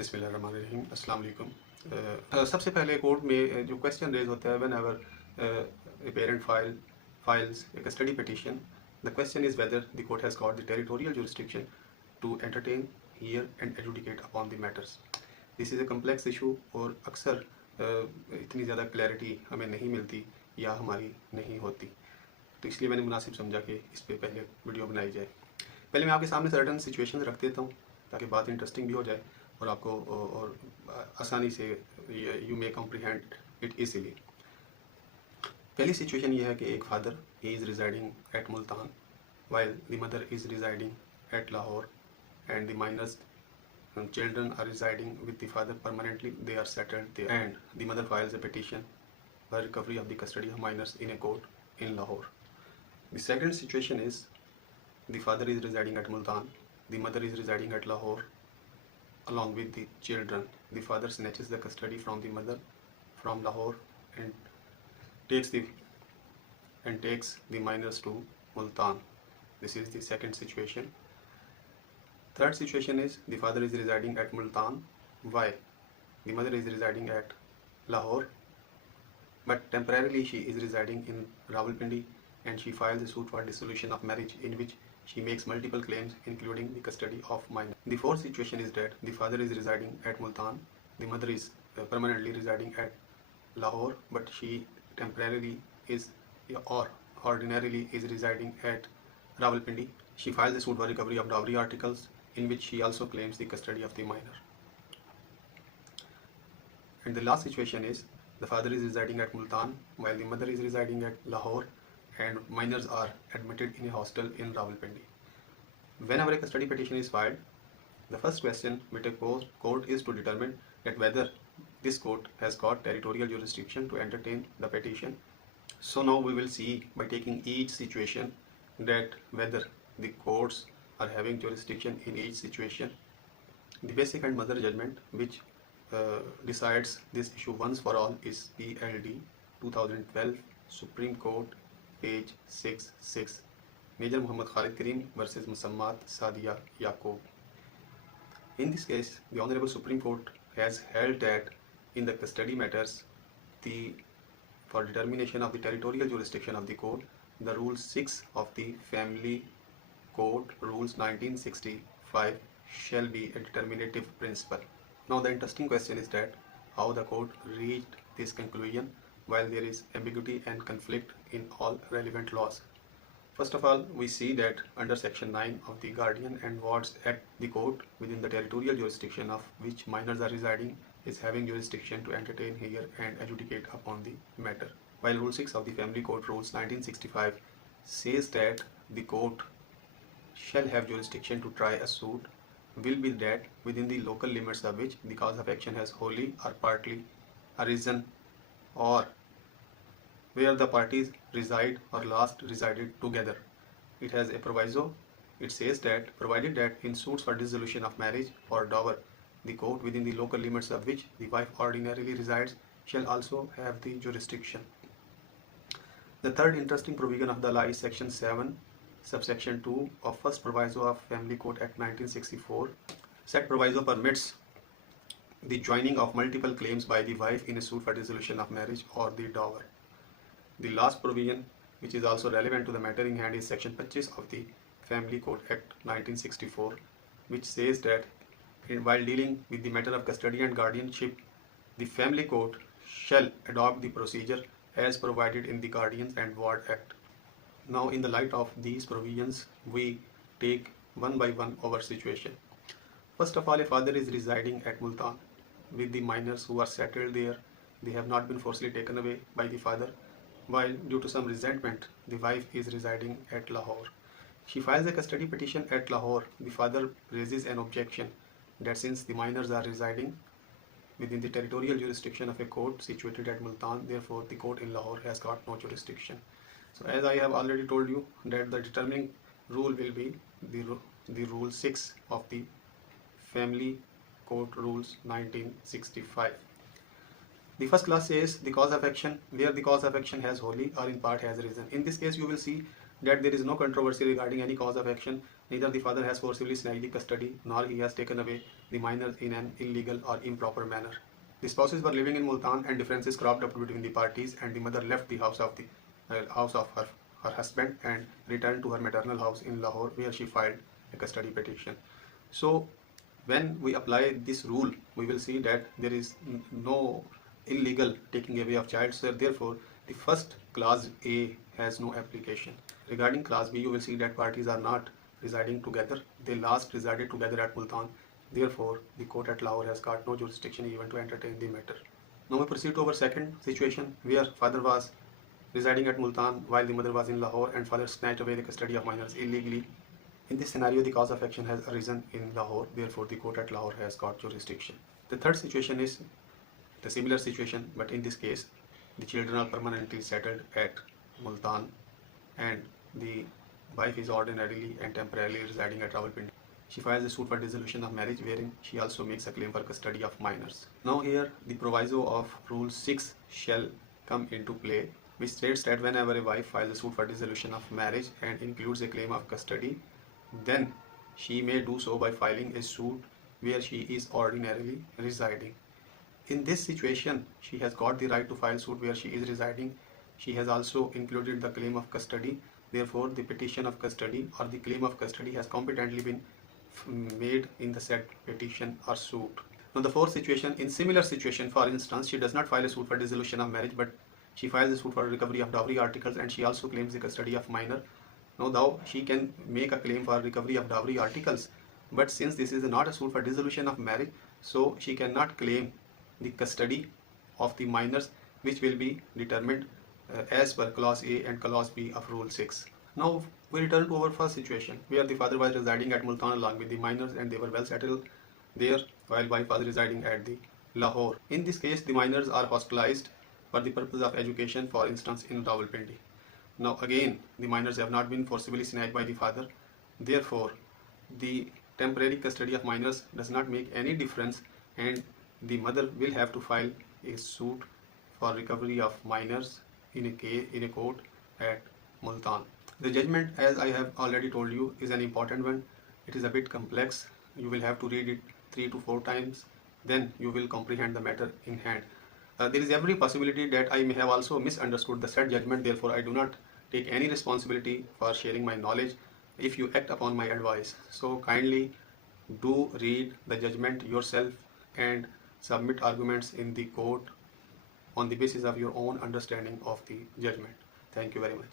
बिस्मिल्लाहिर्रहमानिर्रहीम अस्सलाम वालेकुम। सबसे पहले कोर्ट में जो क्वेश्चन रेज होता है when ever a parent files a custody petition, the question is whether the court has got the territorial jurisdiction to entertain, hear and adjudicate upon the matters. This is a complex issue और अक्सर इतनी ज़्यादा clarity हमें नहीं मिलती या हमारी नहीं होती, तो इसलिए मैंने मुनासिब समझा कि इस पर पहले वीडियो बनाई जाए। पहले मैं आपके सामने सर्टन सिचुएशन रख देता हूँ ताकि बात इंटरेस्टिंग भी हो जाए और आपको और आसानी से you may comprehend it easily. पहली सिचुएशन ये है कि एक father he is residing at Multan while the mother is residing at Lahore and the minors children are residing with the father permanently. They are settled there and the mother files a petition for recovery of the custody of minors in a court in Lahore. The second situation is the father is residing at Multan, the mother is residing at Lahore along with the children. The father snatches the custody from the mother from Lahore and takes the minors to Multan. This is the second situation. Third situation is the father is residing at Multan. Why? The mother is residing at Lahore, but temporarily she is residing in Rawalpindi and she files a suit for dissolution of marriage in which she makes multiple claims including the custody of minor. The fourth situation is that the father is residing at Multan, the mother is permanently residing at Lahore, but she temporarily is or ordinarily is residing at Rawalpindi. She files a suit for recovery of dowry articles in which she also claims the custody of the minor. And the last situation is the father is residing at Multan while the mother is residing at Lahore and minors are admitted in a hostel in Rawalpindi. Whenever a custody petition is filed, the first question with a court is to determine that whether this court has got territorial jurisdiction to entertain the petition. So now we will see by taking each situation that whether the courts are having jurisdiction in each situation. The basic and mother judgment which decides this issue once for all is PLD 2012 Supreme Court page 66 Major Muhammad Khalid Kareem versus Musammat Sadia Yaqub. In this case, the Honorable Supreme Court has held that in the custody matters, for determination of the territorial jurisdiction of the court, the Rule 6 of the Family Code Rules 1965 shall be a determinative principle. Now the interesting question is that how the court reached this conclusion while there is ambiguity and conflict in all relevant laws. First of all, we see that under section 9 of the Guardian and Wards Act, the court within the territorial jurisdiction of which minors are residing is having jurisdiction to entertain, hear and adjudicate upon the matter. While Rule 6 of the Family Code Rules 1965 says that the court shall have jurisdiction to try a suit will be that within the local limits of which the cause of action has wholly or partly arisen or where the parties reside or last resided together. It has a proviso. It says that provided that in suits for dissolution of marriage or dower, the court within the local limits of which the wife ordinarily resides shall also have the jurisdiction. The third interesting provision of the law is section 7 subsection 2 of first proviso of Family Code Act 1964. Said proviso permits the joining of multiple claims by the wife in a suit for dissolution of marriage or the dower. The last provision, which is also relevant to the matter in hand, is section 25 of the Family Code Act 1964, which says that while dealing with the matter of custody and guardianship, the Family Court shall adopt the procedure as provided in the Guardians and Ward Act. Now, in the light of these provisions, we take one by one our situation. First of all, a father is residing at Multan with the minors who are settled there. They have not been forcibly taken away by the father, while due to some resentment, the wife is residing at Lahore. She files a custody petition at Lahore. The father raises an objection that since the minors are residing within the territorial jurisdiction of a court situated at Multan, therefore the court in Lahore has got no jurisdiction. So as I have already told you that the determining rule will be the Rule 6 of the Family Court Rules 1965. The first clause says the cause of action, where the cause of action has wholly or in part has arisen. In this case, you will see that there is no controversy regarding any cause of action. Neither the father has forcibly snatched the custody, nor he has taken away the minors in an illegal or improper manner. The spouses were living in Multan and differences cropped up between the parties, and the mother left the house of her husband and returned to her maternal house in Lahore, where she filed a custody petition. So when we apply this rule, we will see that there is no illegal taking away of child. So therefore, the first clause A has no application. Regarding clause B, you will see that parties are not residing together. They last resided together at Multan. Therefore, the court at Lahore has got no jurisdiction even to entertain the matter. Now we proceed to our second situation, where father was residing at Multan while the mother was in Lahore, and father snatched away the custody of minors illegally. In this scenario, the cause of action has arisen in Lahore, therefore the court at Lahore has got jurisdiction. The third situation is the similar situation, but in this case, the children are permanently settled at Multan and the wife is ordinarily and temporarily residing at Rawalpindi. She files a suit for dissolution of marriage, wherein she also makes a claim for custody of minors. Now here, the proviso of Rule 6 shall come into play, which states that whenever a wife files a suit for dissolution of marriage and includes a claim of custody, then she may do so by filing a suit where she is ordinarily residing. In this situation, she has got the right to file suit where she is residing. She has also included the claim of custody. Therefore, the petition of custody or the claim of custody has competently been made in the said petition or suit. Now, the fourth situation, in similar situation, for instance, she does not file a suit for dissolution of marriage, but she files a suit for recovery of dowry articles, and she also claims the custody of minor. Now, though she can make a claim for recovery of dowry articles, but since this is not a suit for dissolution of marriage, so she cannot claim the custody of the minors, which will be determined as per clause A and clause B of Rule 6. Now we return to our first situation, where the father was residing at Multan along with the minors, and they were well settled there, while wife was residing at the Lahore. In this case, the minors are hospitalized for the purpose of education, for instance in Rawalpindi. Now again, the minors have not been forcibly snatched by the father. Therefore, the temporary custody of minors does not make any difference, and the mother will have to file a suit for recovery of minors in a court at Multan. The judgment, as I have already told you, is an important one. It is a bit complex. You will have to read it 3 to 4 times. Then you will comprehend the matter in hand. There is every possibility that I may have also misunderstood the said judgment. Therefore, I do not take any responsibility for sharing my knowledge if you act upon my advice. So kindly do read the judgment yourself and submit arguments in the court on the basis of your own understanding of the judgment. Thank you very much.